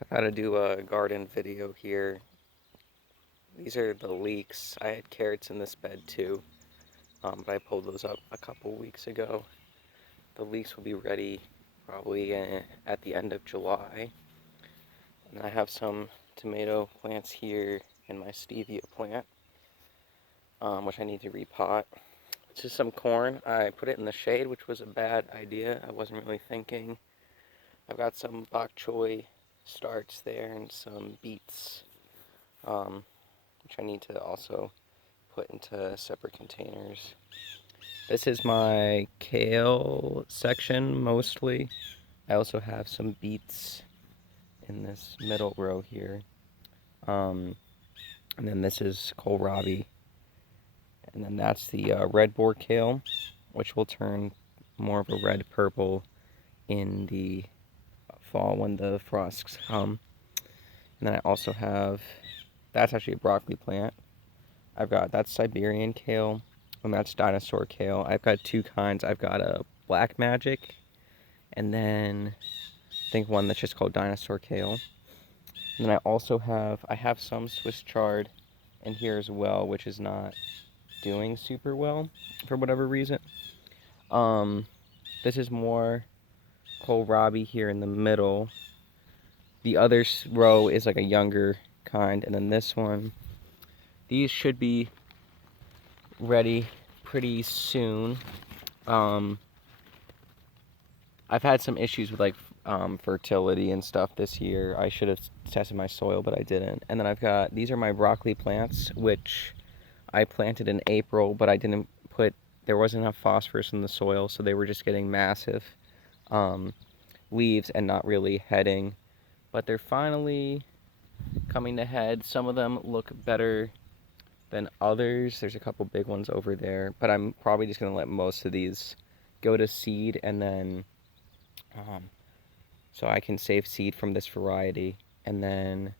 So I had to do a garden video here. These are the leeks. I had carrots in this bed too, but I pulled those up a couple weeks ago. The leeks will be ready probably at the end of July. And I have some tomato plants here and my stevia plant, which I need to repot. This is some corn. I put it in the shade, which was a bad idea. I wasn't really thinking. I've got some bok choy starts there and some beets, which I need to also put into separate containers. This is my kale section mostly. I also have some beets in this middle row here. And then this is kohlrabi. And then that's the red boar kale, which will turn more of a red purple in the fall when the frosts come. And then I also have, that's actually a broccoli plant. That's Siberian kale, and that's dinosaur kale. I've got two kinds. I've got a black magic, and then I think one that's just called dinosaur kale. And then I have some Swiss chard in here as well, which is not doing super well for whatever reason. This is more kohlrabi here in the middle. The other row is like a younger kind, and then this one, these should be ready pretty soon. I've had some issues with fertility and stuff this year. I should have tested my soil, but I didn't. And then these are my broccoli plants, which I planted in April, but there wasn't enough phosphorus in the soil, so they were just getting massive leaves and not really heading. But they're finally coming to head. Some of them look better than others. There's a couple big ones over there, but I'm probably just going to let most of these go to seed, and then so I can save seed from this variety, and then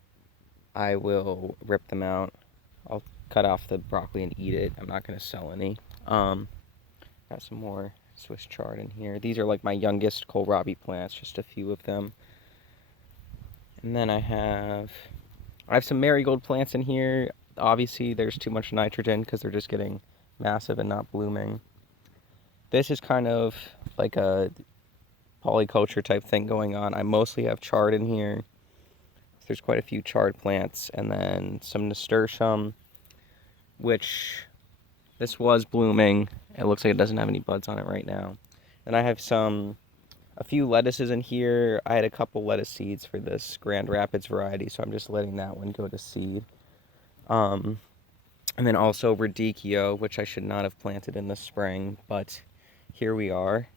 I will rip them out. I'll cut off the broccoli and eat it. I'm not going to sell any. Got some more Swiss chard in here. These are like my youngest kohlrabi plants, just a few of them. And then I have some marigold plants in here. Obviously, there's too much nitrogen because they're just getting massive and not blooming. This is kind of like a polyculture type thing going on. I mostly have chard in here. There's quite a few chard plants, and then some nasturtium, which this was blooming. It looks like it doesn't have any buds on it right now. And I have a few lettuces in here. I had a couple lettuce seeds for this Grand Rapids variety, so I'm just letting that one go to seed. And then also radicchio, which I should not have planted in the spring, but here we are.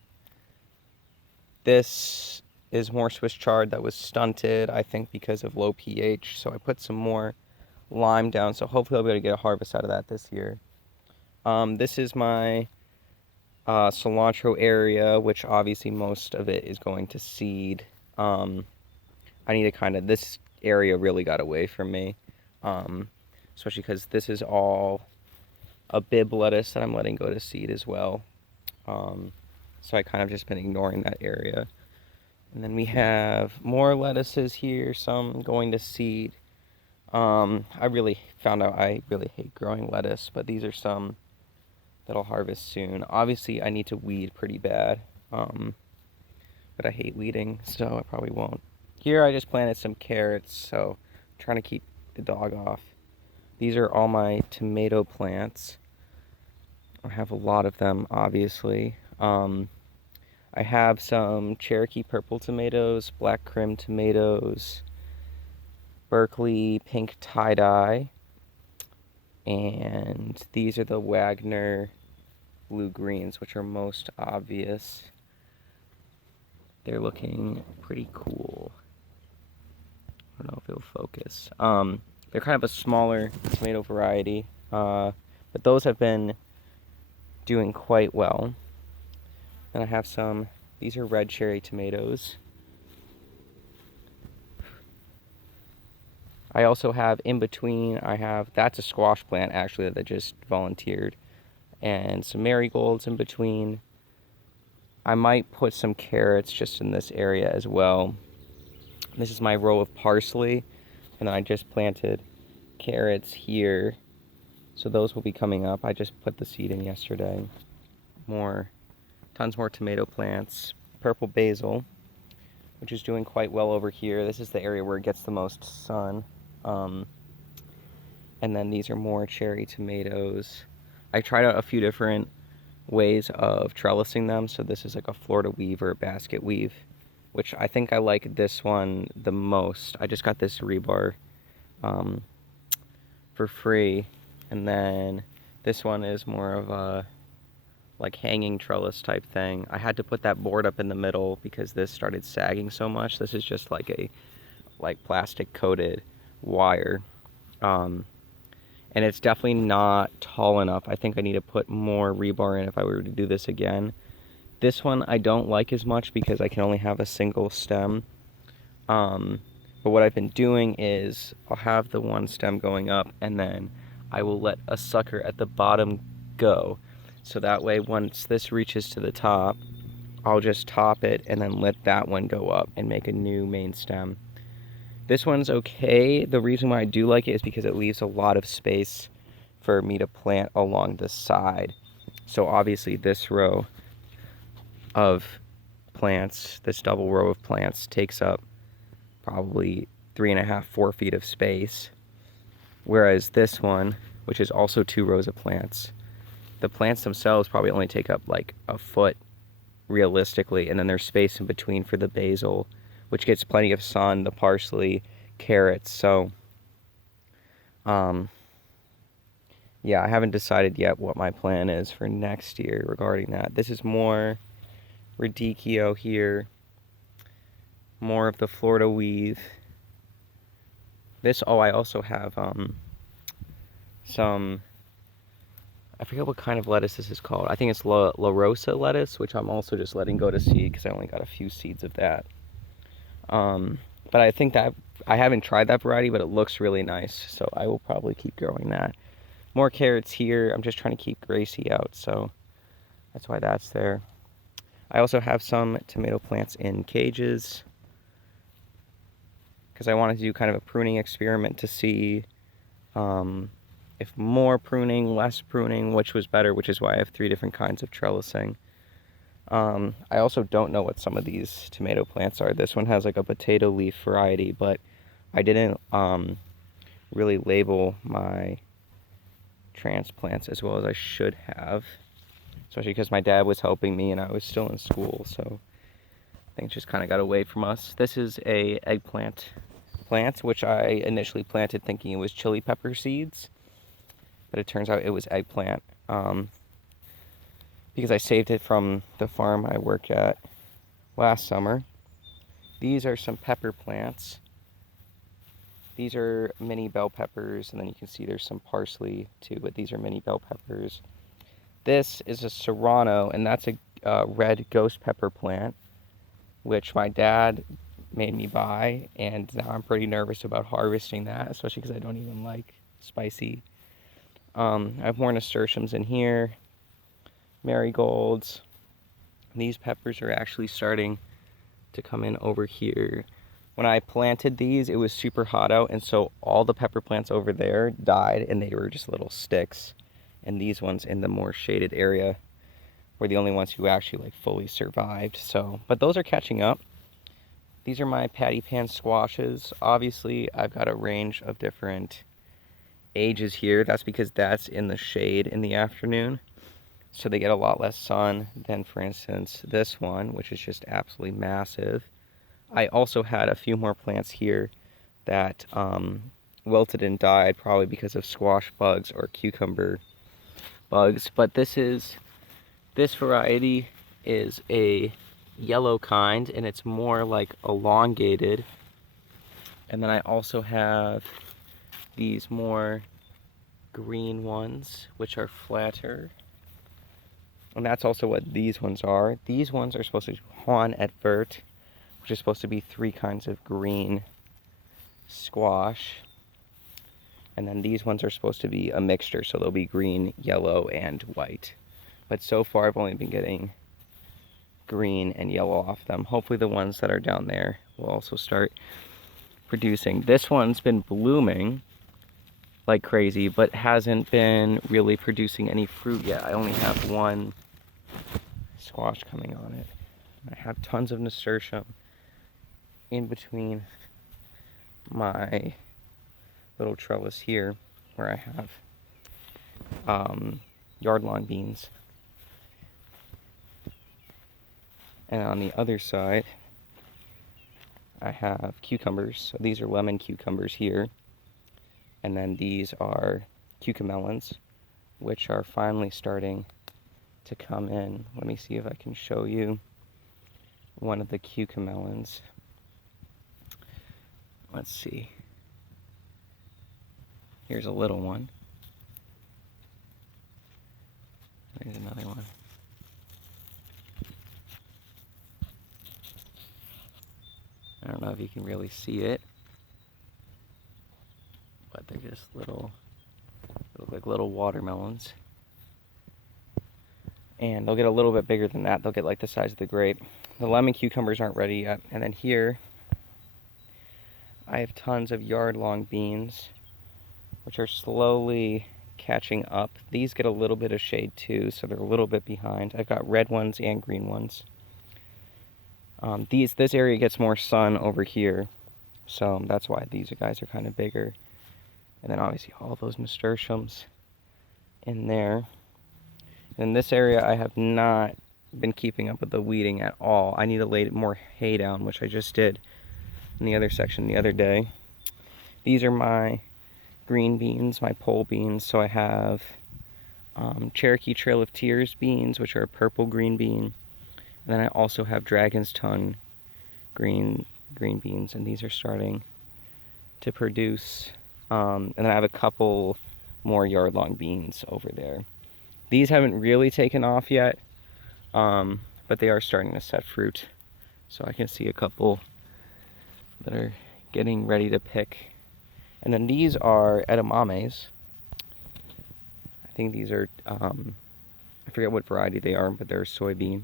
This is more Swiss chard that was stunted, I think because of low pH, so I put some more lime down, so hopefully I'll be able to get a harvest out of that this year. This is my cilantro area, which obviously most of it is going to seed. I need to this area really got away from me, especially because this is all a bib lettuce that I'm letting go to seed as well. So I kind of just been ignoring that area. And then we have more lettuces here, some going to seed. I really found out I really hate growing lettuce, but these are some that I'll harvest soon. Obviously, I need to weed pretty bad, but I hate weeding, so I probably won't. Here I just planted some carrots, so I'm trying to keep the dog off. These are all my tomato plants. I have a lot of them, obviously. I have some Cherokee purple tomatoes, black Krim tomatoes, Berkeley pink tie-dye, and these are the Wagner blue greens, which are most obvious. They're looking pretty cool. I don't know if it'll focus. They're kind of a smaller tomato variety, but those have been doing quite well. Then I have these are red cherry tomatoes. I also have in between, that's a squash plant actually that just volunteered, and some marigolds in between. I might put some carrots just in this area as well. This is my row of parsley, and then I just planted carrots here, so those will be coming up. I just put the seed in yesterday. Tons more tomato plants. Purple basil, which is doing quite well over here. This is the area where it gets the most sun. And then these are more cherry tomatoes. I tried out a few different ways of trellising them. So this is like a Florida weave or a basket weave, which I think I like this one the most. I just got this rebar for free. And then this one is more of a like hanging trellis type thing. I had to put that board up in the middle because this started sagging so much. This is just like a plastic coated wire. And it's definitely not tall enough. I think I need to put more rebar in if I were to do this again. This one I don't like as much because I can only have a single stem. But what I've been doing is I'll have the one stem going up and then I will let a sucker at the bottom go. So that way once this reaches to the top, I'll just top it and then let that one go up and make a new main stem. This one's okay. The reason why I do like it is because it leaves a lot of space for me to plant along the side. So obviously this row of plants, this double row of plants takes up probably 3.5, 4 feet of space. Whereas this one, which is also 2 rows of plants, the plants themselves probably only take up like a foot realistically, and then there's space in between for the basil, which gets plenty of sun, the parsley, carrots. So yeah, I haven't decided yet what my plan is for next year regarding that. This is more radicchio here, more of the Florida weave. This, oh, I also have some, I forget what kind of lettuce this is called. I think it's La Rosa lettuce, which I'm also just letting go to seed because I only got a few seeds of that. But I think that I haven't tried that variety, but it looks really nice, so I will probably keep growing that. More carrots here. I'm just trying to keep Gracie out, so that's why that's there. I also have some tomato plants in cages because I wanted to do kind of a pruning experiment to see if more pruning, less pruning, which was better, which is why I have 3 different kinds of trellising. I also don't know what some of these tomato plants are. This one has like a potato leaf variety, but I didn't really label my transplants as well as I should have, especially because my dad was helping me and I was still in school, so things just kind of got away from us. This is a eggplant plant, which I initially planted thinking it was chili pepper seeds, but it turns out it was eggplant. Because I saved it from the farm I worked at last summer. These are some pepper plants. These are mini bell peppers, and then you can see there's some parsley too, but these are mini bell peppers. This is a serrano, and that's a red ghost pepper plant, which my dad made me buy, and now I'm pretty nervous about harvesting that, especially because I don't even like spicy. I have more nasturtiums in here. Marigolds. These peppers are actually starting to come in over here. When I planted these, it was super hot out, and so all the pepper plants over there died, and they were just little sticks. And these ones in the more shaded area were the only ones who actually like fully survived. So, but those are catching up. These are my patty pan squashes. Obviously, I've got a range of different ages here. That's because that's in the shade in the afternoon. So they get a lot less sun than, for instance, this one, which is just absolutely massive. I also had a few more plants here that wilted and died, probably because of squash bugs or cucumber bugs. But this variety is a yellow kind, and it's more like elongated. And then I also have these more green ones, which are flatter. And that's also what these ones are. These ones are supposed to be Juan et Vert, which is supposed to be 3 kinds of green squash. And then these ones are supposed to be a mixture, so they'll be green, yellow, and white. But so far I've only been getting green and yellow off them. Hopefully the ones that are down there will also start producing. This one's been blooming like crazy, but hasn't been really producing any fruit yet. I only have one squash coming on it. I have tons of nasturtium in between my little trellis here where I have yard-long beans. And on the other side, I have cucumbers. So these are lemon cucumbers here. And then these are cucamelons, which are finally starting to come in. Let me see if I can show you one of the cucamelons. Let's see. Here's a little one. There's another one. I don't know if you can really see it, but they're just little, they look like little watermelons. And they'll get a little bit bigger than that. They'll get like the size of the grape. The lemon cucumbers aren't ready yet. And then here, I have tons of yard-long beans, which are slowly catching up. These get a little bit of shade too, so they're a little bit behind. I've got red ones and green ones. This area gets more sun over here, so that's why these guys are kind of bigger. And then obviously all those nasturtiums in there. In this area, I have not been keeping up with the weeding at all. I need to lay more hay down, which I just did in the other section the other day. These are my green beans, my pole beans. So I have Cherokee Trail of Tears beans, which are a purple green bean. And then I also have Dragon's Tongue green beans, and these are starting to produce. And then I have a couple more yard-long beans over there. These haven't really taken off yet, but they are starting to set fruit. So I can see a couple that are getting ready to pick. And then these are edamames. I think these are, I forget what variety they are, but they're soybean.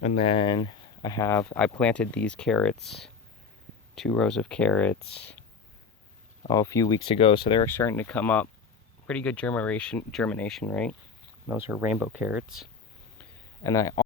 And then I planted these carrots, 2 rows of carrots, a few weeks ago. So they're starting to come up. Pretty good germination rate. Those are rainbow carrots. And then I